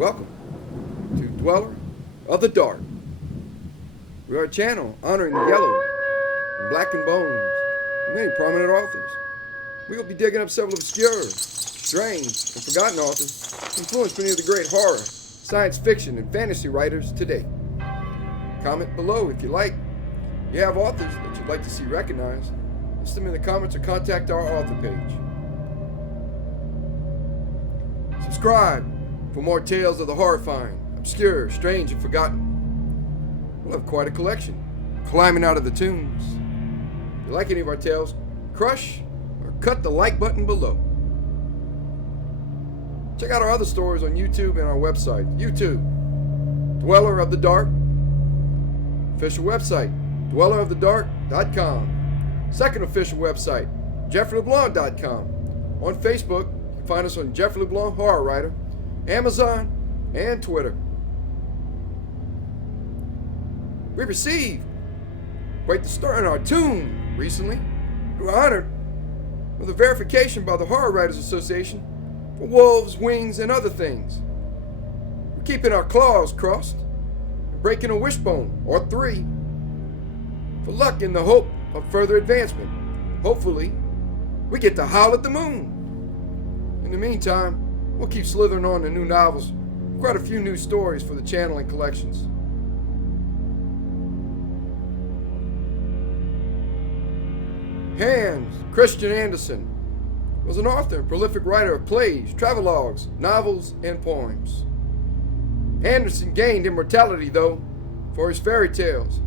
Welcome to Dweller of the Dark. We are a channel honoring the yellow and black and bones of many prominent authors. We will be digging up several obscure, strange, and forgotten authors who influenced many of the great horror, science fiction, and fantasy writers today. Comment below if you like. If you have authors that you'd like to see recognized, list them in the comments or contact our author page. Subscribe for more tales of the horrifying, obscure, strange, and forgotten. We'll have quite a collection, climbing out of the tombs. If you like any of our tales, crush or cut the like button below. Check out our other stories on YouTube and our website. YouTube, Dweller of the Dark. Official website, dwellerofthedark.com. Second official website, jeffreyleblanc.com. On Facebook, you can find us on Jeffrey LeBlanc Horror Writer, Amazon, and Twitter. We received quite the star in our tomb recently. We were honored with a verification by the Horror Writers Association for wolves, wings, and other things. We're keeping our claws crossed and breaking a wishbone or three for luck in the hope of further advancement. Hopefully, we get to howl at the moon. In the meantime, we'll keep slithering on to new novels. Quite a few new stories for the channel and collections. Christian Andersen was an author and prolific writer of plays, travelogues, novels, and poems. Andersen gained immortality, though, for his fairy tales.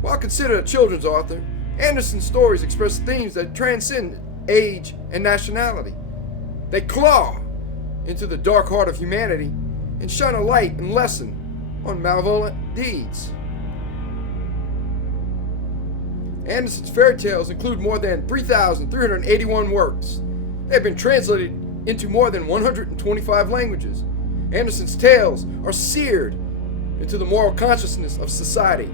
While considered a children's author, Andersen's stories express themes that transcend age and nationality. They claw into the dark heart of humanity and shine a light and lesson on malevolent deeds. Andersen's fairy tales include more than 3,381 works. They have been translated into more than 125 languages. Andersen's tales are seared into the moral consciousness of society,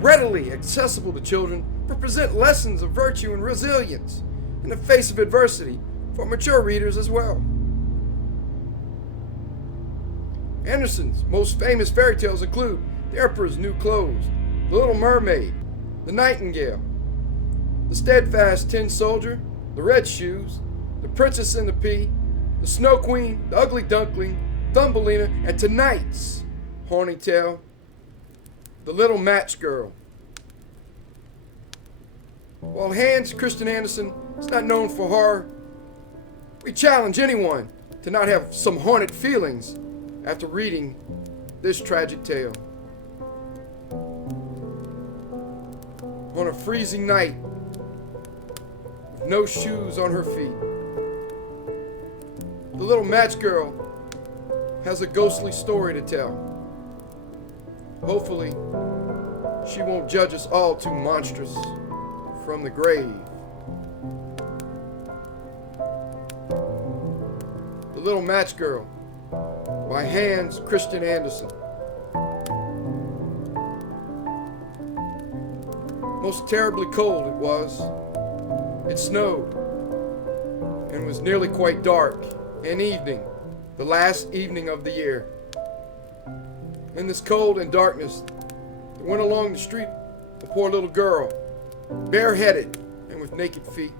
readily accessible to children, but present lessons of virtue and resilience in the face of adversity for mature readers as well. Andersen's most famous fairy tales include The Emperor's New Clothes, The Little Mermaid, The Nightingale, The Steadfast Tin Soldier, The Red Shoes, The Princess and the Pea, The Snow Queen, The Ugly Duckling, Thumbelina, and tonight's haunting tale, The Little Match Girl. While Christian Andersen is not known for horror, we challenge anyone to not have some haunted feelings after reading this tragic tale. On a freezing night, with no shoes on her feet, the little match girl has a ghostly story to tell. Hopefully, she won't judge us all too monstrous from the grave. The Little Match Girl by Christian Andersen. Most terribly cold it was. It snowed and was nearly quite dark, and evening, the last evening of the year. In this cold and darkness, there went along the street a poor little girl, bareheaded and with naked feet.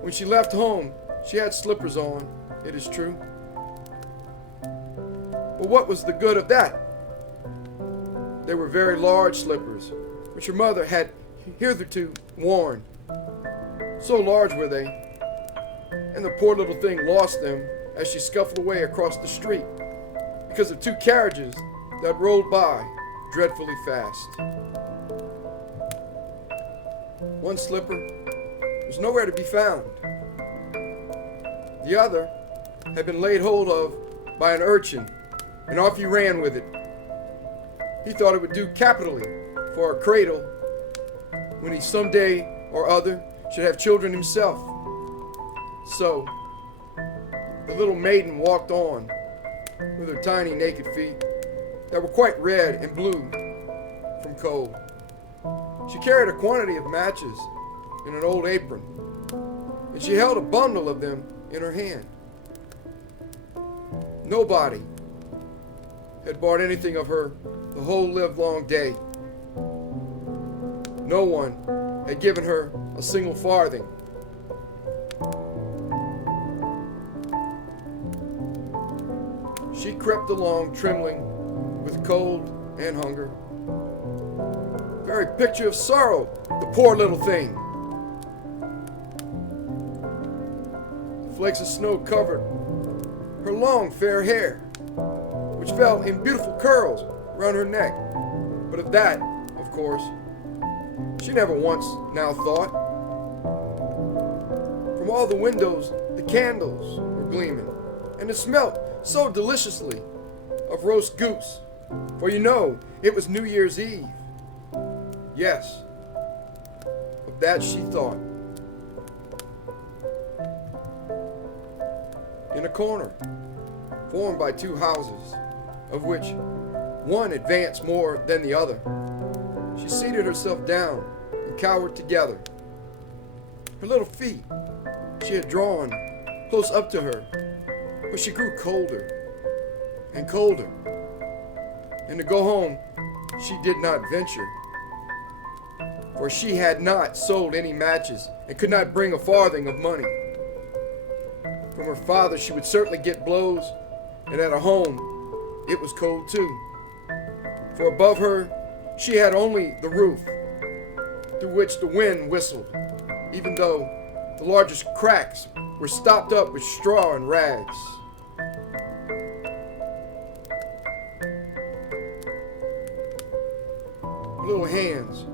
When she left home, she had slippers on, it is true. But what was the good of that? They were very large slippers, which her mother had hitherto worn. So large were they, and the poor little thing lost them as she scuffled away across the street because of two carriages that rolled by dreadfully fast. One slipper was nowhere to be found. The other had been laid hold of by an urchin, and off he ran with it. He thought it would do capitally for a cradle when he someday or other should have children himself. So, the little maiden walked on with her tiny naked feet that were quite red and blue from cold. She carried a quantity of matches in an old apron, and she held a bundle of them in her hand. Nobody had bought anything of her the whole livelong day. No one had given her a single farthing. She crept along trembling with cold and hunger. Very picture of sorrow, the poor little thing. The flakes of snow covered her long fair hair, which fell in beautiful curls around her neck. But of that, of course, she never once now thought. From all the windows, the candles were gleaming, and it smelt so deliciously of roast goose, for you know it was New Year's Eve. Yes, of that she thought. In a corner, formed by two houses, of which one advanced more than the other, she seated herself down and cowered together. Her little feet she had drawn close up to her, but she grew colder and colder, and to go home she did not venture, for she had not sold any matches and could not bring a farthing of money. From her father she would certainly get blows, and at her home it was cold too, for above her she had only the roof, through which the wind whistled, even though the largest cracks were stopped up with straw and rags. Her little hands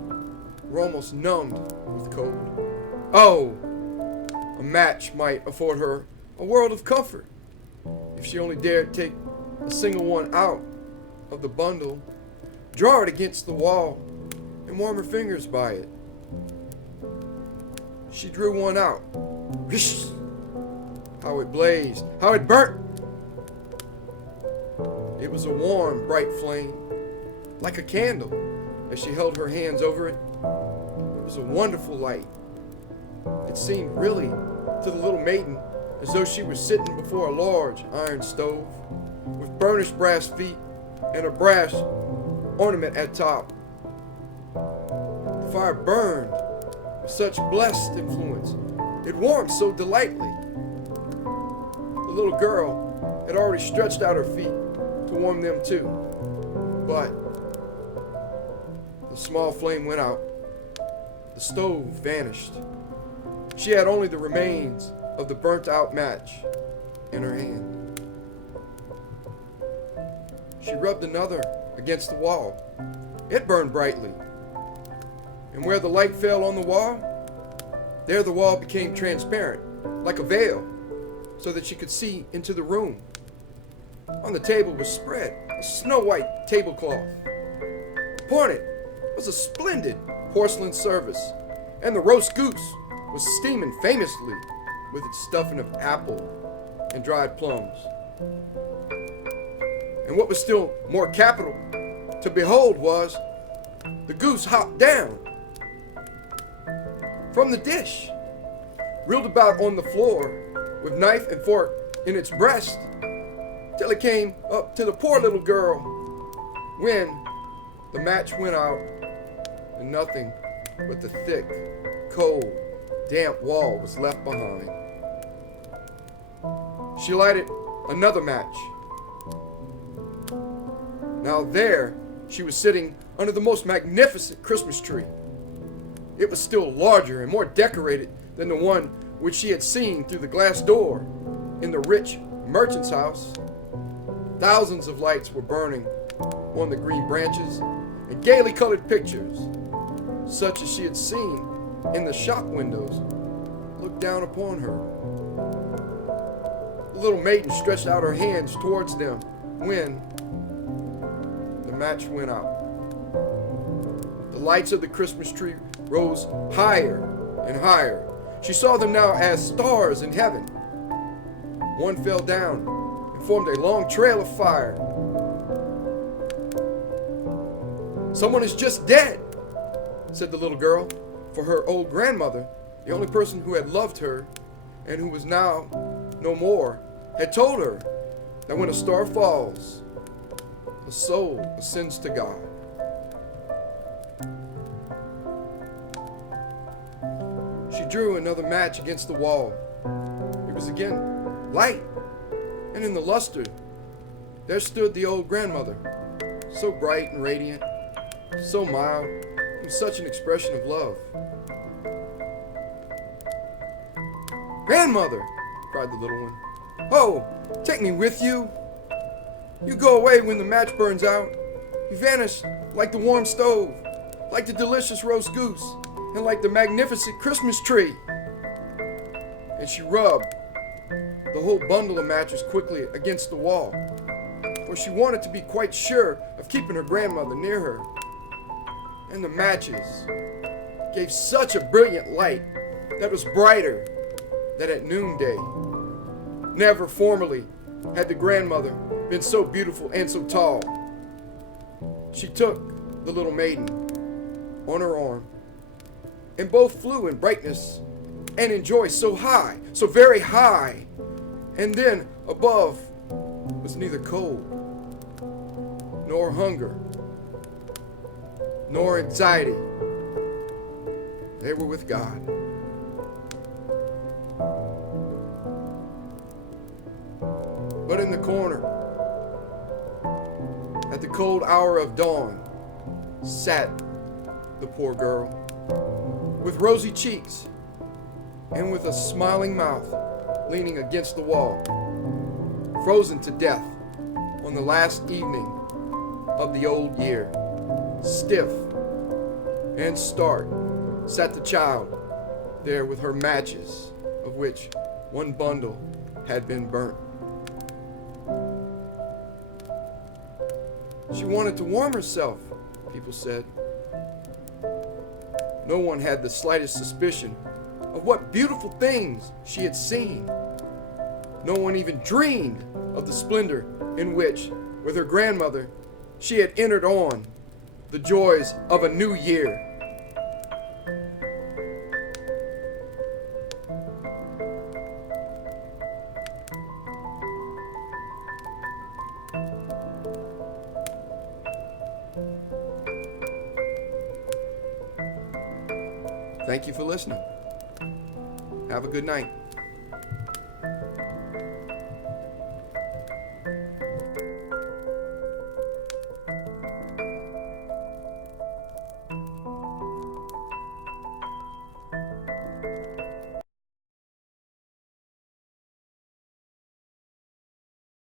were almost numbed with cold. Oh, a match might afford her a world of comfort if she only dared take a single one out of the bundle, draw it against the wall, and warm her fingers by it. She drew one out. Whoosh! How it blazed, how it burnt! It was a warm, bright flame, like a candle, as she held her hands over it. It was a wonderful light. It seemed really to the little maiden as though she was sitting before a large iron stove, with burnished brass feet and a brass ornament at top. The fire burned with such blessed influence. It warmed so delightfully. The little girl had already stretched out her feet to warm them too, but the small flame went out. The stove vanished. She had only the remains of the burnt-out match in her hand. She rubbed another against the wall. It burned brightly. And where the light fell on the wall, there the wall became transparent, like a veil, so that she could see into the room. On the table was spread a snow-white tablecloth. Upon it was a splendid porcelain service, and the roast goose was steaming famously with its stuffing of apple and dried plums. And what was still more capital to behold was the goose hopped down from the dish, reeled about on the floor with knife and fork in its breast, till it came up to the poor little girl, when the match went out and nothing but the thick, cold, damp wall was left behind. She lighted another match. Now there she was sitting under the most magnificent Christmas tree. It was still larger and more decorated than the one which she had seen through the glass door in the rich merchant's house. Thousands of lights were burning on the green branches, and gaily colored pictures, such as she had seen in the shop windows, looked down upon her. The little maiden stretched out her hands towards them when the match went out. The lights of the Christmas tree rose higher and higher. She saw them now as stars in heaven. One fell down and formed a long trail of fire. "Someone is just dead," said the little girl, for her old grandmother, the only person who had loved her and who was now no more, had told her that when a star falls, a soul ascends to God. She drew another match against the wall. It was again light, and in the luster, there stood the old grandmother, so bright and radiant, so mild, with such an expression of love. "Grandmother!" cried the little one. "Oh, take me with you. You go away when the match burns out. You vanish like the warm stove, like the delicious roast goose, and like the magnificent Christmas tree." And she rubbed the whole bundle of matches quickly against the wall, for she wanted to be quite sure of keeping her grandmother near her. And the matches gave such a brilliant light that was brighter than at noonday. Never formerly had the grandmother been so beautiful and so tall. She took the little maiden on her arm, and both flew in brightness and in joy so high, so very high. And then above was neither cold, nor hunger, nor anxiety. They were with God. But in the corner, at the cold hour of dawn, sat the poor girl, with rosy cheeks and with a smiling mouth, leaning against the wall, frozen to death on the last evening of the old year. Stiff and stark sat the child there with her matches, of which one bundle had been burnt. She wanted to warm herself, people said. No one had the slightest suspicion of what beautiful things she had seen. No one even dreamed of the splendor in which, with her grandmother, she had entered on the joys of a new year. Thank you for listening. Have a good night.